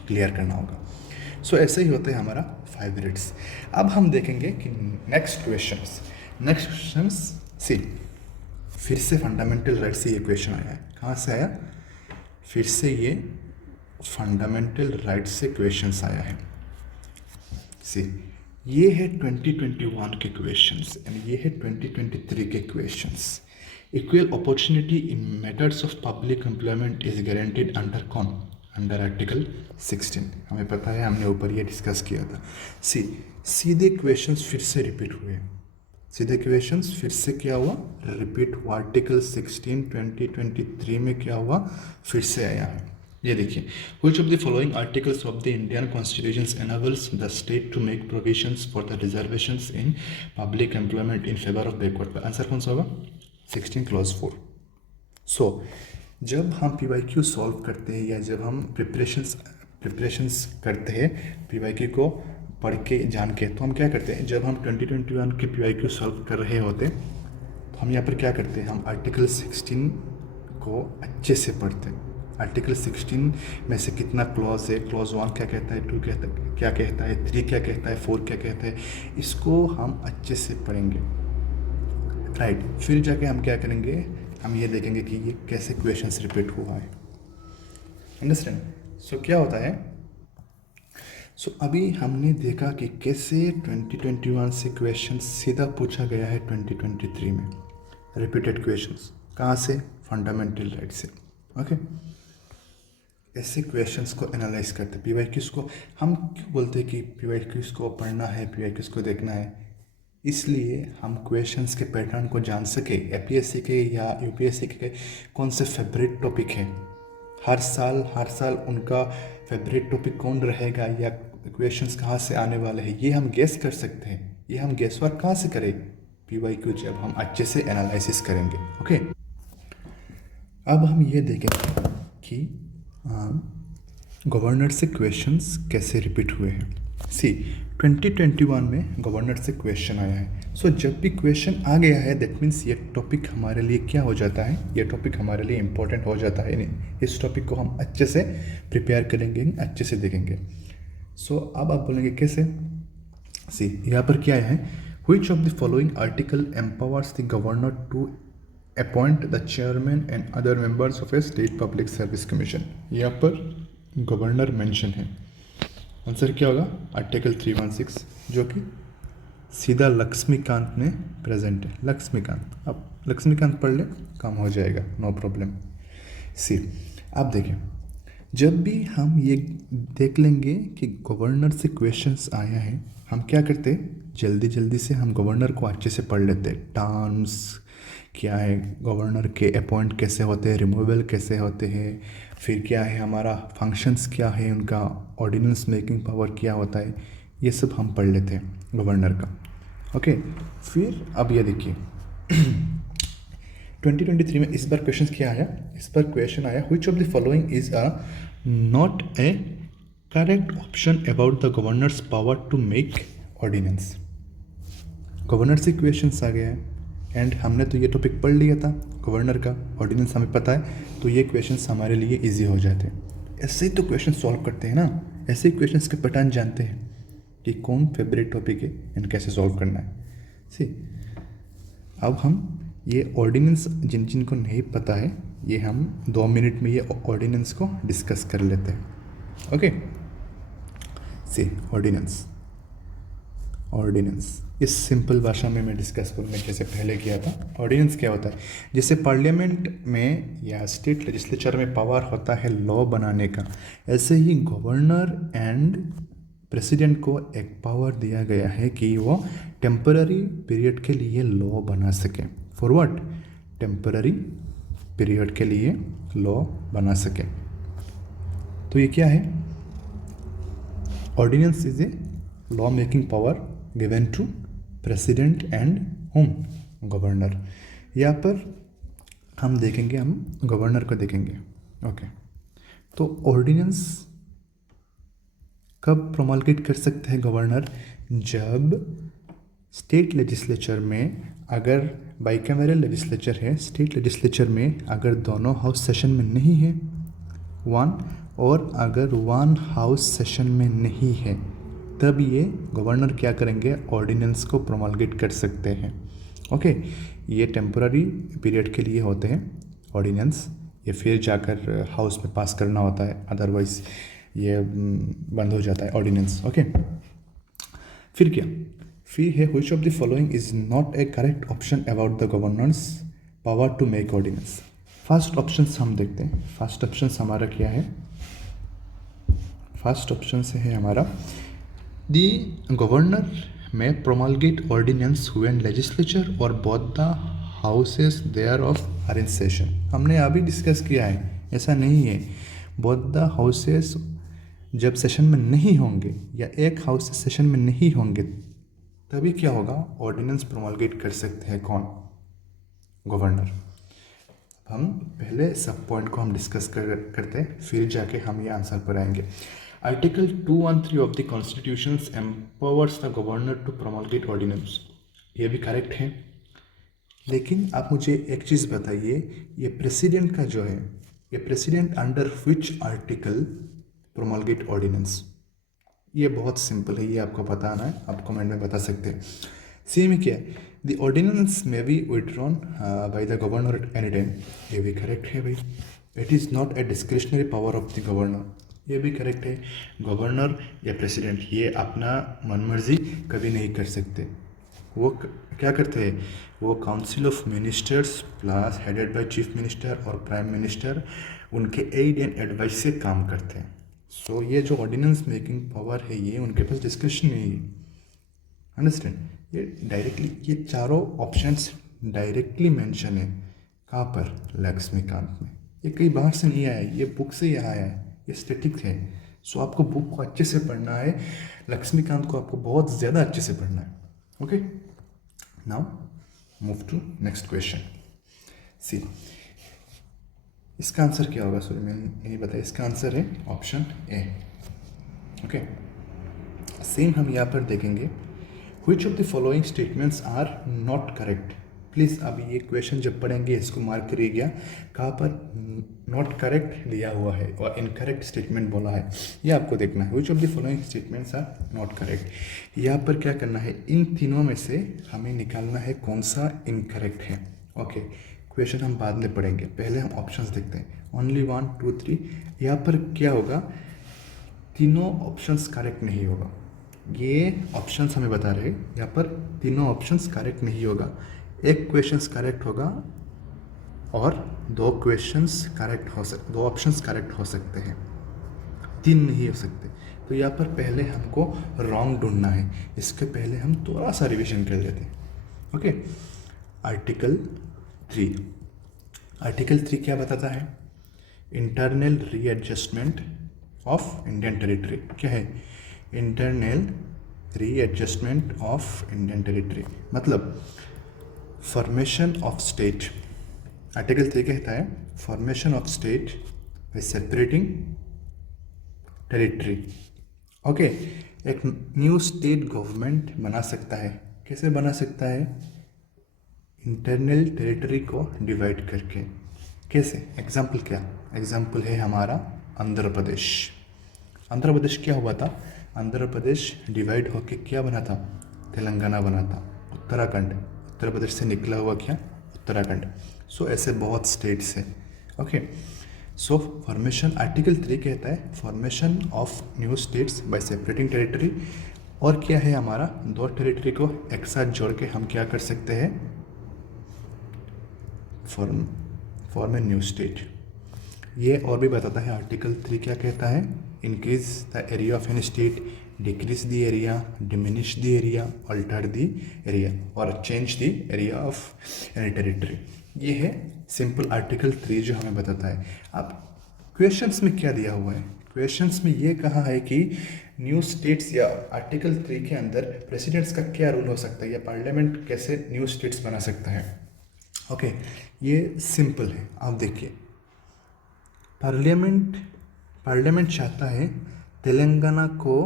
क्लियर करना होगा। सो ऐसे ही होता है हमारा 5 मिनट्स। अब हम देखेंगे कि नेक्स्ट क्वेश्चंस सी, फिर से फंडामेंटल राइट से ये क्वेश्चन आया है। कहाँ से आया, फिर से ये फंडामेंटल राइट से क्वेश्चंस आया है। सी, ये है 2021 के क्वेश्चंस एंड ये है 2023 के questions. Equal opportunity in matters of public employment is guaranteed under कौन? Under article 16। हमें पता है, हमने ऊपर ये डिस्कस किया था। सीधे क्वेश्चंस फिर से रिपीट हुए, सीधे क्वेश्चंस फिर से क्या हुआ, रिपीट हुआ। आर्टिकल 16 2023 में क्या हुआ, फिर से आया है। ये देखिए, which of the following articles of the Indian Constitution enables the state to make provisions for the reservations in public employment in favor of backward? Answer कौन सा होगा? 16 क्लॉज 4। सो जब हम PYQ सॉल्व करते हैं या जब हम प्रिपरेशंस करते हैं PYQ को पढ़ के जान के, तो हम क्या करते हैं, जब हम 2021 के PYQ सॉल्व कर रहे होते तो हम यहाँ पर क्या करते हैं, हम आर्टिकल 16 को अच्छे से पढ़ते हैं। आर्टिकल 16 में से कितना क्लॉज है, क्लॉज 1 क्या कहता है, 2 क्या कहता है, 3 क्या कहता है, 4 क्या कहता है, इसको हम अच्छे से पढ़ेंगे, राइट। फिर जाके हम क्या करेंगे, हम ये देखेंगे कि ये कैसे क्वेश्चंस रिपीट हुआ है। अंडरस्टैंड? सो क्या होता है, सो अभी हमने देखा कि कैसे 2021 से क्वेश्चन सीधा पूछा गया है 2023 में। रिपीटेड क्वेश्चंस कहाँ से? फंडामेंटल राइट से। ओके, ऐसे क्वेश्चंस को एनालाइज करते, PYQs को हम क्यों बोलते हैं कि PYQs को पढ़ना है, PYQs को देखना है, इसलिए हम क्वेश्चंस के पैटर्न को जान सके। APSC के या UPSC के कौन से फेवरेट टॉपिक है, हर साल उनका फेवरेट टॉपिक कौन रहेगा या क्वेश्चंस कहाँ से आने वाले हैं, ये हम गेस कर सकते हैं। ये हम गेस वर्क कहाँ से करें? PYQ जब हम अच्छे से एनालिसिस करेंगे। ओके, अब हम ये देखेंगे कि गवर्नर से क्वेश्चंस कैसे रिपीट हुए हैं। 2021 में गवर्नर से क्वेश्चन आया है। सो जब भी क्वेश्चन आ गया है, दैट मीन्स ये टॉपिक हमारे लिए क्या हो जाता है, ये टॉपिक हमारे लिए इम्पोर्टेंट हो जाता है। इस टॉपिक को हम अच्छे से प्रिपेयर करेंगे, अच्छे से देखेंगे। सो अब आप बोलेंगे कैसे? यहाँ पर क्या है, which of the following article empowers the governor to appoint the chairman and other members of a state public service commission. यहाँ पर गवर्नर मेंशन है। आंसर क्या होगा? आर्टिकल 316, जो कि सीधा लक्ष्मीकांत में प्रेजेंट है। लक्ष्मीकांत, अब लक्ष्मीकांत पढ़ ले, काम हो जाएगा, नो प्रॉब्लम। अब देखें, जब भी हम ये देख लेंगे कि गवर्नर से क्वेश्चंस आया है, हम क्या करते, जल्दी जल्दी से हम गवर्नर को अच्छे से पढ़ लेते। टर्म्स क्या है, गवर्नर के अपॉइंट कैसे होते हैं, रिमूवल कैसे होते हैं, फिर क्या है हमारा फंक्शंस क्या है, उनका ऑर्डिनेंस मेकिंग पावर क्या होता है, ये सब हम पढ़ लेते हैं गवर्नर का। ओके, फिर अब ये देखिए 2023 में इस बार क्वेश्चन क्या आया, इस बार क्वेश्चन आया, which of the following is a not a correct option about the governor's power to make ordinance. Governor से क्वेश्चंस आ गया है एंड हमने तो ये टॉपिक पढ़ लिया था गवर्नर का, ऑर्डिनेंस हमें पता है, तो ये क्वेश्चंस हमारे लिए इजी हो जाते हैं। ऐसे ही तो क्वेश्चन सॉल्व करते हैं ना, ऐसे ही क्वेश्चंस के पैटर्न जानते हैं कि कौन फेवरेट टॉपिक है एंड कैसे सॉल्व करना है। अब हम ये ऑर्डिनेंस जिन जिन को नहीं पता है, ये हम 2 मिनट में ये ऑर्डिनेंस को डिस्कस कर लेते हैं। ओके, ऑर्डिनेंस इस सिंपल भाषा में मैं डिस्कस करूँगा जैसे पहले किया था। ऑर्डिनेंस क्या होता है, जैसे पार्लियामेंट में या स्टेट लेजिस्लेचर में पावर होता है लॉ बनाने का, ऐसे ही गवर्नर एंड प्रेसिडेंट को एक पावर दिया गया है कि वो टेम्पररी पीरियड के लिए लॉ बना सके। For what? टेम्पररी पीरियड के लिए लॉ बना सके। तो ये क्या है? Ordinance is a law making power given to president and home governor. यहाँ पर हम देखेंगे, हम गवर्नर को देखेंगे। ओके, तो ऑर्डिनेंस कब प्रोमलगेट कर सकते हैं गवर्नर? जब स्टेट लेजिस्लेचर में, अगर बाइकैमरल लेजिस्लेचर है, स्टेट लेजिस्लेचर में अगर दोनों हाउस सेशन में नहीं है वन, और अगर वन हाउस सेशन में नहीं है, तब ये गवर्नर क्या करेंगे, ऑर्डिनेंस को प्रोमलगेट कर सकते हैं। ओके, ये टेम्पररी पीरियड के लिए होते हैं ऑर्डिनेंस, ये फिर जाकर हाउस में पास करना होता है, अदरवाइज ये बंद हो जाता है ऑर्डिनेंस। ओके, फिर क्या, फिर है which of the following is not a correct option about the governor's power to make ordinance। First option हम देखते हैं। फर्स्ट ऑप्शन हमारा क्या है? फर्स्ट ऑप्शन से है हमारा the governor may promulgate ordinance when legislature और both the houses thereof are in session. हमने अभी डिस्कस किया है, ऐसा नहीं है बोथ द हाउसेस जब सेशन में नहीं होंगे या एक हाउस सेशन में नहीं होंगे तभी क्या होगा, ऑर्डिनेंस प्रोमलगेट कर सकते हैं कौन? गवर्नर। हम पहले सब पॉइंट को हम डिस्कस करते हैं, फिर जाके हम ये आंसर पर आएंगे। Article 213 of the constitution empowers the governor to promulgate ordinance. ये भी करेक्ट है, लेकिन आप मुझे एक चीज़ बताइए, ये प्रेसिडेंट का जो है, ये president under which article promulgate ordinance? ये बहुत सिंपल है, ये आपको बताना है, आप कमेंट में बता सकते हैं। सी में क्या है, द ऑर्डिनेंस में be withdrawn by the governor at any time. ये भी करेक्ट है भाई। It is not A discretionary power of the governor. ये भी करेक्ट है। गवर्नर या प्रेसिडेंट ये अपना मनमर्जी कभी नहीं कर सकते। वो क्या करते हैं, वो council of ministers plus headed by chief minister और प्राइम मिनिस्टर उनके एड एंड एडवाइस से काम करते हैं। सो ये जो ऑर्डिनेंस मेकिंग पावर है ये उनके पास डिस्कशन नहीं है। अंडरस्टैंड? ये डायरेक्टली, ये चारों ऑप्शंस डायरेक्टली मेंशन है कहाँ पर? लक्ष्मीकांत में। ये कहीं बाहर से नहीं आया है, ये बुक से ही आया है, ये स्टैटिक है। सो आपको बुक को अच्छे से पढ़ना है, लक्ष्मीकांत को आपको बहुत ज़्यादा अच्छे से पढ़ना है। Okay, now move to next question. See, इसका आंसर क्या होगा? सॉरी मैंने नहीं बताया, इसका आंसर है ऑप्शन ए। ओके, सेम हम यहाँ पर देखेंगे, which of the following statements are not correct. Please अभी ये क्वेश्चन जब पढ़ेंगे इसको मार्क करिएगा, कहाँ पर नॉट करेक्ट दिया हुआ है और इनकरेक्ट स्टेटमेंट बोला है, ये आपको देखना है। Which of the following statements are not correct. यहाँ पर क्या करना है, इन तीनों में से हमें निकालना है कौन सा इनकरेक्ट है। ओके, क्वेश्चन हम बाद में पढ़ेंगे, पहले हम ऑप्शंस देखते हैं। ओनली 1 2 3। यहाँ पर क्या होगा, तीनों ऑप्शंस करेक्ट नहीं होगा। ये ऑप्शंस हमें बता रहे हैं यहाँ पर तीनों ऑप्शंस करेक्ट नहीं होगा। एक क्वेश्चंस करेक्ट होगा और दो ऑप्शंस करेक्ट हो सकते हैं, तीन नहीं हो सकते। तो यहाँ पर पहले हमको रॉन्ग ढूंढना है, इसके पहले हम थोड़ा सा रिविजन कर लेते हैं। ओके, आर्टिकल 3 क्या बताता है? Internal readjustment of Indian territory. क्या है? Internal readjustment of Indian territory मतलब फॉर्मेशन ऑफ स्टेट। आर्टिकल 3 कहता है formation of state by separating territory. Okay, एक न्यू स्टेट गवर्नमेंट बना सकता है। कैसे बना सकता है? इंटरनल टेरिटरी को डिवाइड करके। कैसे? एग्जाम्पल क्या? एग्जाम्पल है हमारा आंध्र प्रदेश। आंध्र प्रदेश क्या हुआ था? आंध्र प्रदेश डिवाइड होके क्या बना था? तेलंगाना बना था। उत्तराखंड, उत्तर प्रदेश से निकला हुआ क्या? उत्तराखंड। सो ऐसे बहुत स्टेट्स हैं। ओके, सो फॉर्मेशन, आर्टिकल 3 कहता है formation of new states bye separating territory. और क्या है हमारा? दो टेरिटरी को एक साथ जोड़ के हम क्या कर सकते हैं? Form a new state. ये और भी बताता है आर्टिकल 3 क्या कहता है? Increase the area of an state, decrease the area, diminish the area, alter the area और change the area of any territory. ये है सिंपल आर्टिकल 3 जो हमें बताता है। अब क्वेश्चंस में क्या दिया हुआ है? क्वेश्चंस में ये कहा है कि न्यू स्टेट्स या आर्टिकल 3 के अंदर प्रेसिडेंट्स का क्या रूल हो सकता है या पार्लियामेंट कैसे न्यू स्टेट्स बना सकता है। ओके, ये सिंपल है, आप देखिए। पार्लियामेंट चाहता है तेलंगाना को,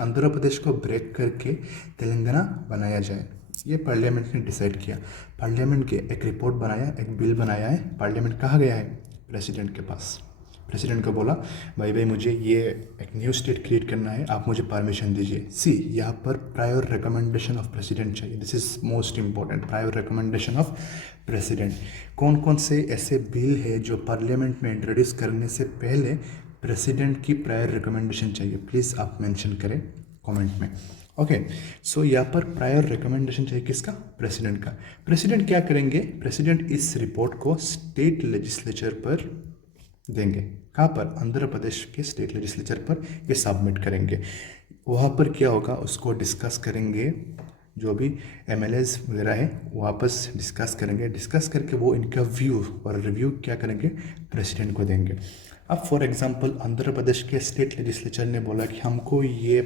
आंध्र प्रदेश को ब्रेक करके तेलंगाना बनाया जाए। ये पार्लियामेंट ने डिसाइड किया। पार्लियामेंट के एक रिपोर्ट बनाया, एक बिल बनाया है। पार्लियामेंट कहाँ गया है? प्रेसिडेंट के पास। प्रेसिडेंट को बोला भाई मुझे ये एक न्यू स्टेट क्रिएट करना है, आप मुझे परमिशन दीजिए। सी, यहाँ पर प्रायर रिकमेंडेशन ऑफ प्रेसिडेंट चाहिए। This is most important, prior recommendation of president. कौन कौन से ऐसे बिल है जो पार्लियामेंट में इंट्रोड्यूस करने से पहले प्रेसिडेंट की प्रायर रिकमेंडेशन चाहिए? प्लीज़ आप मेंशन करें कमेंट में। ओके, सो यहाँ पर प्रायर रिकमेंडेशन चाहिए किसका? प्रेसिडेंट का। प्रेसिडेंट क्या करेंगे? प्रेसिडेंट इस रिपोर्ट को स्टेट लेजिस्लेचर पर देंगे। कहाँ पर? आंध्र प्रदेश के स्टेट लेजिस्लेचर पर ये सबमिट करेंगे। वहाँ पर क्या होगा उसको डिस्कस करेंगे, जो भी एमएलएज वगैरह है वो आपस डिस्कस करेंगे। डिस्कस करके वो इनका व्यू और रिव्यू क्या करेंगे? प्रेसिडेंट को देंगे। अब फॉर एग्जांपल आंध्र प्रदेश के स्टेट लेजिस्लेचर ने बोला कि हमको ये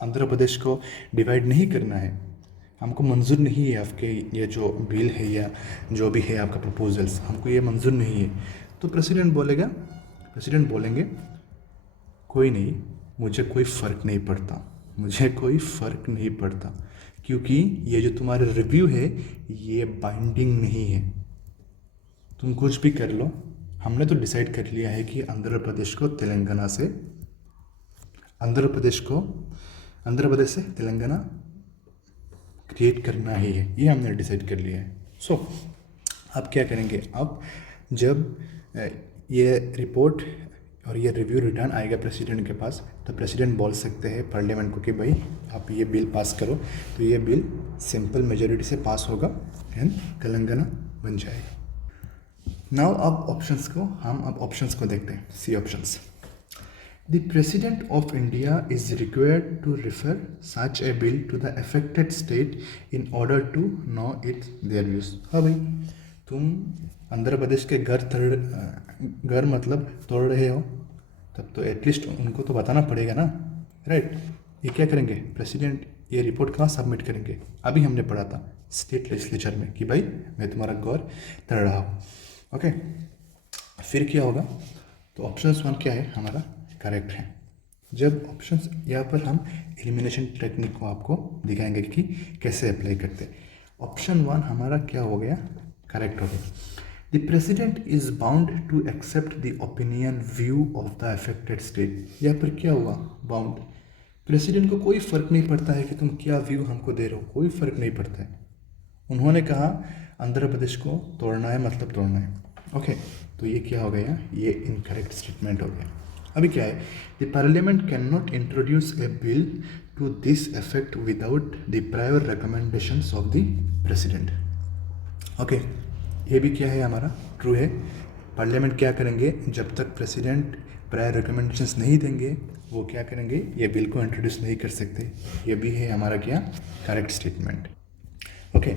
आंध्र प्रदेश को डिवाइड नहीं करना है, हमको मंजूर नहीं है आपके ये जो बिल है या जो भी है आपका प्रपोजल्स, हमको ये मंजूर नहीं है। तो प्रेसिडेंट बोलेंगे कोई नहीं, मुझे कोई फ़र्क नहीं पड़ता, मुझे कोई फ़र्क नहीं पड़ता, क्योंकि ये जो तुम्हारा रिव्यू है ये बाइंडिंग नहीं है, तुम कुछ भी कर लो, हमने तो डिसाइड कर लिया है कि आंध्र प्रदेश से तेलंगाना क्रिएट करना ही है, ये हमने डिसाइड कर लिया है। सो अब क्या करेंगे? अब जब ये रिपोर्ट और ये रिव्यू रिटर्न आएगा प्रेसिडेंट के पास, तो प्रेसिडेंट बोल सकते हैं पार्लियामेंट को कि भाई आप ये बिल पास करो, तो ये बिल सिंपल मेजॉरिटी से पास होगा एंड तेलंगाना बन जाएगा। नाउ अब ऑप्शंस को देखते हैं। सी options. The President of India is required to refer such a bill to the affected state in order to know their views। हाँ भाई, तुम आंध्र प्रदेश के घर मतलब तोड़ रहे हो, तब तो एटलीस्ट उनको तो बताना पड़ेगा ना, राइट? ये क्या करेंगे? प्रेसिडेंट ये रिपोर्ट कहाँ सबमिट करेंगे? अभी हमने पढ़ा था स्टेट लेजिस्लेचर में कि भाई मैं तुम्हारा घर तोड़ रहा हूँ। ओके, फिर क्या होगा? तो ऑप्शन 1 क्या है हमारा? करेक्ट है। जब ऑप्शंस यहाँ पर हम एलिमिनेशन टेक्निक को आपको दिखाएंगे कि कैसे अप्लाई करते हैं। ऑप्शन 1 हमारा क्या हो गया? करेक्ट हो गया। The president is bound to accept the opinion view of the affected state. यहाँ पर क्या हुआ? बाउंड। प्रेसिडेंट को कोई फ़र्क नहीं पड़ता है कि तुम क्या व्यू हमको दे रहे हो, कोई फ़र्क नहीं पड़ता है। उन्होंने कहा आंध्र प्रदेश को तोड़ना है मतलब तोड़ना है। ओके, तो ये क्या हो गया? ये इनकरेक्ट स्टेटमेंट हो गया। अभी क्या है? The parliament can not introduce a bill to this effect without the prior recommendations of the president. Okay, ये भी क्या है हमारा? ट्रू है। पार्लियामेंट क्या करेंगे? जब तक प्रेसिडेंट प्रायर रिकमेंडेशंस नहीं देंगे वो क्या करेंगे? ये बिल को इंट्रोड्यूस नहीं कर सकते। ये भी है हमारा क्या? Correct statement. ओके,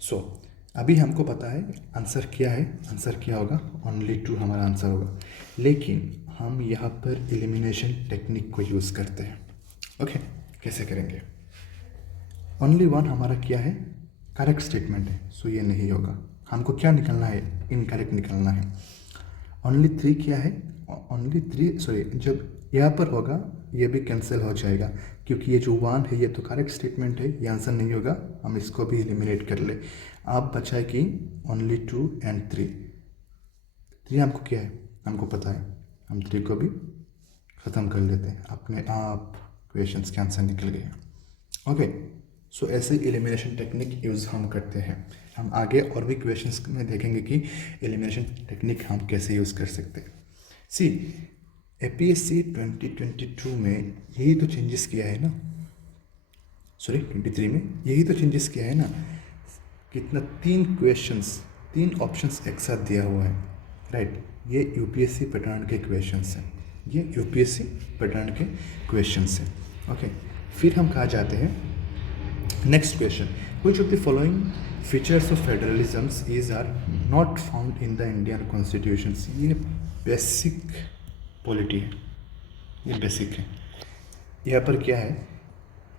सो अभी हमको पता है आंसर क्या है। आंसर क्या होगा? ओनली ट्रू हमारा आंसर होगा। लेकिन हम यहाँ पर एलिमिनेशन टेक्निक को यूज़ करते हैं। ओके, कैसे करेंगे? ओनली 1 हमारा क्या है? करेक्ट स्टेटमेंट है, सो ये नहीं होगा। हमको क्या निकलना है? इनकरेक्ट निकलना है। ओनली 3 क्या है? जब यहाँ पर होगा ये भी कैंसिल हो जाएगा, क्योंकि ये जो 1 है ये तो करेक्ट स्टेटमेंट है, ये आंसर नहीं होगा। हम इसको भी एलिमिनेट कर ले। आप बचा कि ओनली 2 एंड 3 हमको क्या है? हमको पता है, हम 3 को भी ख़त्म कर लेते हैं। अपने आप क्वेश्चंस के आंसर निकल गए। ओके, सो ऐसे एलिमिनेशन टेक्निक यूज़ हम करते हैं। हम आगे और भी क्वेश्चंस में देखेंगे कि एलिमिनेशन टेक्निक हम कैसे यूज़ कर सकते हैं। सी APSC 2022 में यही तो चेंजेस किया है ना, 23 में यही तो चेंजेस किया है ना। कितना 3 ऑप्शंस एक साथ दिया हुआ है, राइट? ये यूपीएससी पैटर्न के क्वेश्चंस हैं, ओके, फिर हम कहाँ जाते हैं? Next question, which of the following features of federalism is are not found in the Indian constitution. ये बेसिक पॉलिटी है, ये बेसिक है। यहाँ पर क्या है?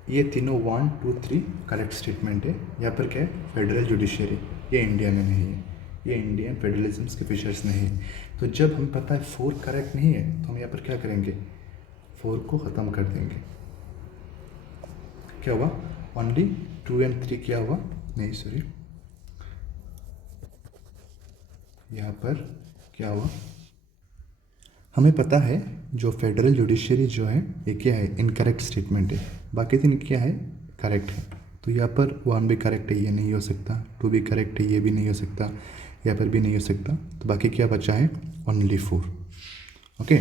ये तीनों 1, 2, 3 करेक्ट स्टेटमेंट है। यहाँ पर क्या है? फेडरल जुडिशरी, ये इंडिया में नहीं है, ये इंडियन फेडरलिज्म के फीचर्स नहीं है। तो जब हमें पता है 4 करेक्ट नहीं है, तो हम यहाँ पर क्या करेंगे? 4 को ख़त्म कर देंगे। क्या हुआ? ओनली 2 एंड 3 क्या हुआ? नहीं, सॉरी, यहाँ पर क्या हुआ? हमें पता है जो फेडरल जुडिशरी जो है ये क्या है? इनकरेक्ट स्टेटमेंट है। बाकी 3 क्या है? करेक्ट है। तो यहाँ पर 1 भी करेक्ट है, ये नहीं हो सकता। 2 भी करेक्ट है, ये भी नहीं हो सकता। यहाँ पर भी नहीं हो सकता। तो बाकी क्या बचा है? ओनली 4। ओके,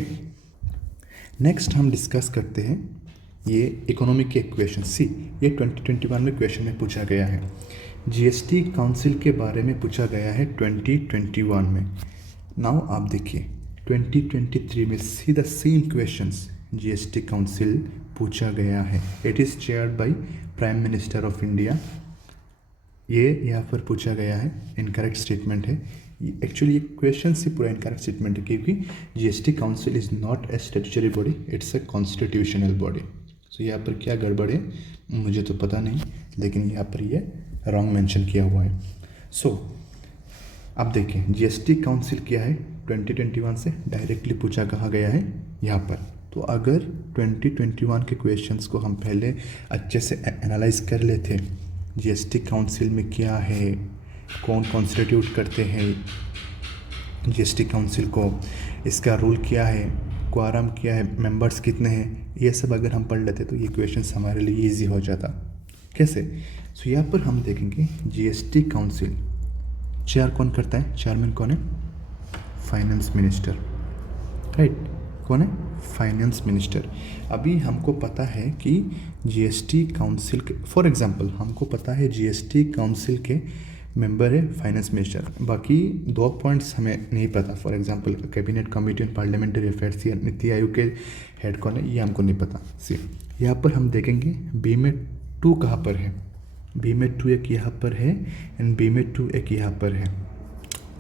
नेक्स्ट हम डिस्कस करते हैं ये इकोनॉमिक के क्वेश्चन सी, ये 2021 में क्वेश्चन में पूछा गया है। जीएसटी काउंसिल के बारे में पूछा गया है 2021 में। नाउ आप देखिए 2023 में see the same questions GST council पूछा गया है। It is chaired by prime minister of India. ये यहाँ पर पूछा गया है, इनकरेक्ट स्टेटमेंट है। एक्चुअली ये क्वेश्चन से पूरा इनकरेक्ट स्टेटमेंट है, क्योंकि GST council is not a statutory body, it's a constitutional body. So यहाँ पर क्या गड़बड़ है मुझे तो पता नहीं, लेकिन यहाँ पर ये रॉन्ग मेंशन किया हुआ है। सो अब देखें जीएसटी काउंसिल क्या है, 2021 से डायरेक्टली पूछा कहा गया है यहाँ पर। तो अगर 2021 के क्वेश्चंस को हम पहले अच्छे से एनालाइज कर लेते, जीएसटी काउंसिल में क्या है, कौन कॉन्स्टिट्यूट करते हैं जीएसटी काउंसिल को, इसका रूल क्या है, क्वारम क्या है, मेंबर्स कितने हैं, ये सब अगर हम पढ़ लेते तो ये क्वेश्चंस हमारे लिए इजी हो जाता। कैसे? सो यहाँ पर हम देखेंगे जीएसटी काउंसिल चेयर कौन करता है, चेयरमैन कौन है, फाइनेंस मिनिस्टर, राइट। कौन है, फाइनेंस मिनिस्टर। अभी हमको पता है कि जीएसटी काउंसिल के, फॉर एग्जांपल हमको पता है जीएसटी काउंसिल के मेंबर है फाइनेंस मिनिस्टर, बाकी 2 पॉइंट्स हमें नहीं पता। For example cabinet committee on parliamentary affairs या नीति आयोग के हेड कौन है, ये हमको नहीं पता। सी यहाँ पर हम देखेंगे बी में 2 कहाँ पर है, बी में 2 एक यहाँ पर है एंड बी में 2 एक यहाँ पर है।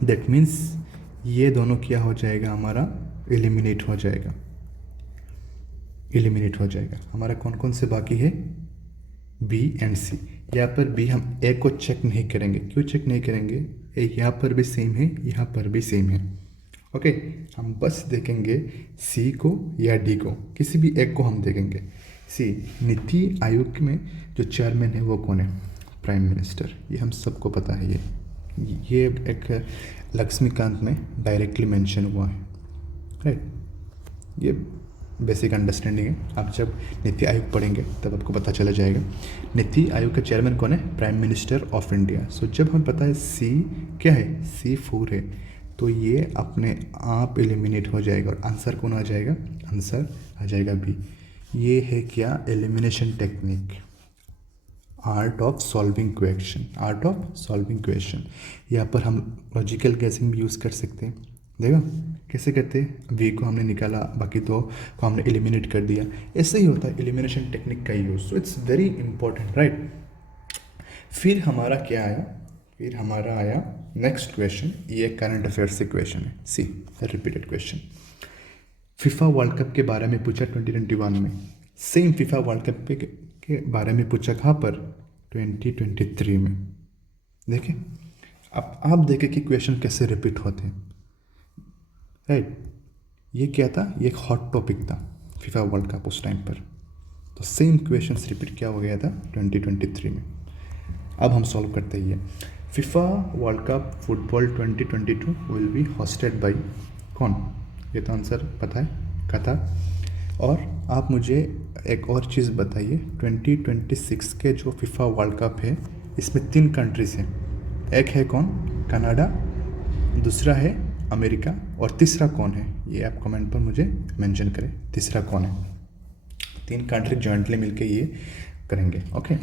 दैट मीन्स ये दोनों क्या हो जाएगा, हमारा एलिमिनेट हो जाएगा, एलिमिनेट हो जाएगा। हमारा कौन कौन से बाकी है, बी एंड सी। यहाँ पर बी हम ए को चेक नहीं करेंगे, क्यों चेक नहीं करेंगे, ए यहाँ पर भी सेम है, यहाँ पर भी सेम है। ओके, हम बस देखेंगे सी को या डी को, किसी भी एक को हम देखेंगे। सी नीति आयोग में जो चेयरमैन है वो कौन है, प्राइम मिनिस्टर, ये हम सबको पता है। ये एक लक्ष्मीकांत में डायरेक्टली मेंशन हुआ है, राइट। ये बेसिक अंडरस्टैंडिंग है, आप जब नीति आयोग पढ़ेंगे तब आपको पता चला जाएगा। नीति आयोग का चेयरमैन कौन है, प्राइम मिनिस्टर ऑफ इंडिया। सो जब हमें पता है सी क्या है, सी 4 है, तो ये अपने आप एलिमिनेट हो जाएगा और आंसर कौन आ जाएगा, आंसर आ जाएगा बी। ये है क्या, elimination technique, art of solving question, art of solving question. यहाँ पर हम लॉजिकल गैसिंग भी यूज़ कर सकते हैं। देखो कैसे करते हैं, वी को हमने निकाला, बाकी 2 को हमने एलिमिनेट कर दिया। ऐसे ही होता है एलिमिनेशन टेक्निक का use. So it's very important, right. फिर हमारा क्या आया, फिर हमारा आया नेक्स्ट क्वेश्चन, ये करंट अफेयर से क्वेश्चन है, see repeated question. FIFA world cup के बारे में पूछा 2021 में, सेम फीफा वर्ल्ड कप के बारे में पूछा कहाँ पर, 2023 में। देखें, अब आप देखें कि क्वेश्चन कैसे रिपीट होते हैं, राइट। ये क्या था, ये एक हॉट टॉपिक था फीफा वर्ल्ड कप उस टाइम पर, तो सेम क्वेश्चन रिपीट क्या हो गया था 2023 में। अब हम सॉल्व करते ही है। FIFA world cup football 2022 will be hosted by कौन, ये तो आंसर पता है, कतर। और आप मुझे एक और चीज़ बताइए, 2026 के जो फीफा वर्ल्ड कप है इसमें 3 कंट्रीज हैं, एक है कौन, कनाडा, दूसरा है अमेरिका, और तीसरा कौन है, ये आप कमेंट पर मुझे मेंशन करें, तीसरा कौन है। 3 कंट्री जॉइंटली मिलके ये करेंगे, ओके।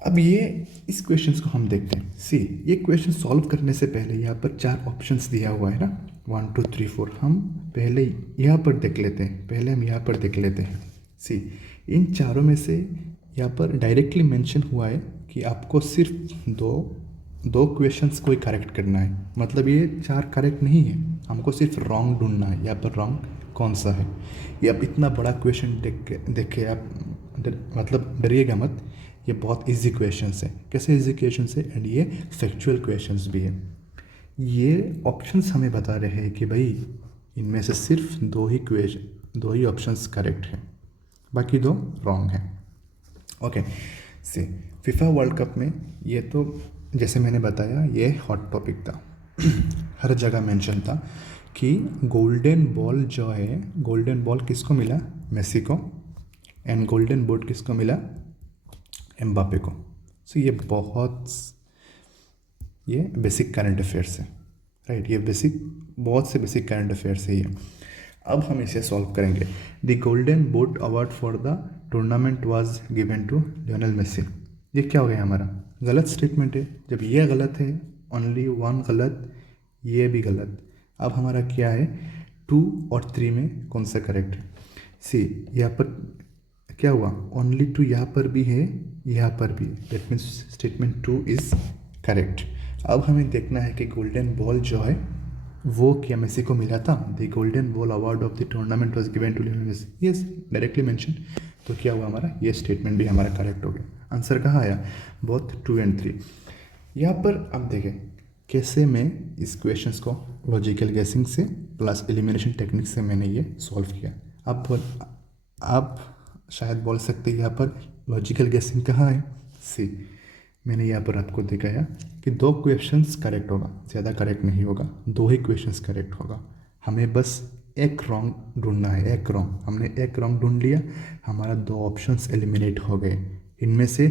अब ये इस क्वेश्चंस को हम देखते हैं। सी ये क्वेश्चन सॉल्व करने से पहले यहाँ पर 4 ऑप्शंस दिया हुआ है ना, 1 2 3 4, हम पहले यहाँ पर देख लेते हैं, पहले हम यहाँ पर देख लेते हैं। सी इन चारों में से यहाँ पर डायरेक्टली मेंशन हुआ है कि आपको सिर्फ दो क्वेश्चंस को ही करेक्ट करना है, मतलब ये 4 करेक्ट नहीं है, हमको सिर्फ रॉन्ग ढूंढना है। यहाँ पर रॉन्ग कौन सा है, ये अब इतना बड़ा क्वेश्चन देख के आप मतलब डरिएगा मत, ये बहुत इजी क्वेश्चंस है। कैसे इजी क्वेश्चंस है, एंड ये फैक्चुअल क्वेश्चंस भी है। ये ऑप्शंस हमें बता रहे हैं कि भाई इनमें से सिर्फ 2 ही ऑप्शंस करेक्ट हैं, बाकी 2 रॉन्ग हैं, ओके। से फीफा वर्ल्ड कप में ये तो जैसे मैंने बताया ये हॉट टॉपिक था हर जगह मेंशन था कि गोल्डन बॉल जो है, गोल्डन बॉल किसको मिला, मेसी को, एंड गोल्डन बूट किसको मिला, एम्बापे को। सो ये बेसिक करंट अफेयर्स है, राइट। ये बहुत से बेसिक करंट अफेयर्स है ये। अब हम इसे सॉल्व करेंगे। The golden boot award for the tournament was given to Lionel Messi. ये क्या हो गया हमारा? गलत स्टेटमेंट है। जब ये गलत है, ओनली वन गलत, ये भी गलत। अब हमारा क्या है, 2 और 3 में कौन सा करेक्ट है? सी, यहाँ पर क्या हुआ, ओनली 2 यहाँ पर भी है, यहाँ पर भी, that means statement 2 is correct. अब हमें देखना है कि गोल्डन बॉल जो है वो क्या मेसी को मिला था? The golden ball award of the tournament was given to Lionel Messi. Yes, directly mention. तो क्या हुआ हमारा, ये स्टेटमेंट भी हमारा करेक्ट हो गया। आंसर कहाँ आया? Both 2 and 3। यहाँ पर अब देखें कैसे मैं इस क्वेश्चंस को लॉजिकल गेसिंग से प्लस एलिमिनेशन टेक्निक से मैंने ये सॉल्व किया। आप शायद बोल सकते हैं यहाँ पर लॉजिकल गेसिंग कहाँ है? सी, मैंने यहाँ पर आपको दिखाया कि 2 क्वेश्चंस करेक्ट होगा, ज़्यादा करेक्ट नहीं होगा, 2 ही क्वेश्चंस करेक्ट होगा। हमें बस एक रॉन्ग ढूंढना है, एक रॉन्ग। हमने एक रॉन्ग ढूंढ लिया, हमारा 2 ऑप्शंस एलिमिनेट हो गए। इनमें से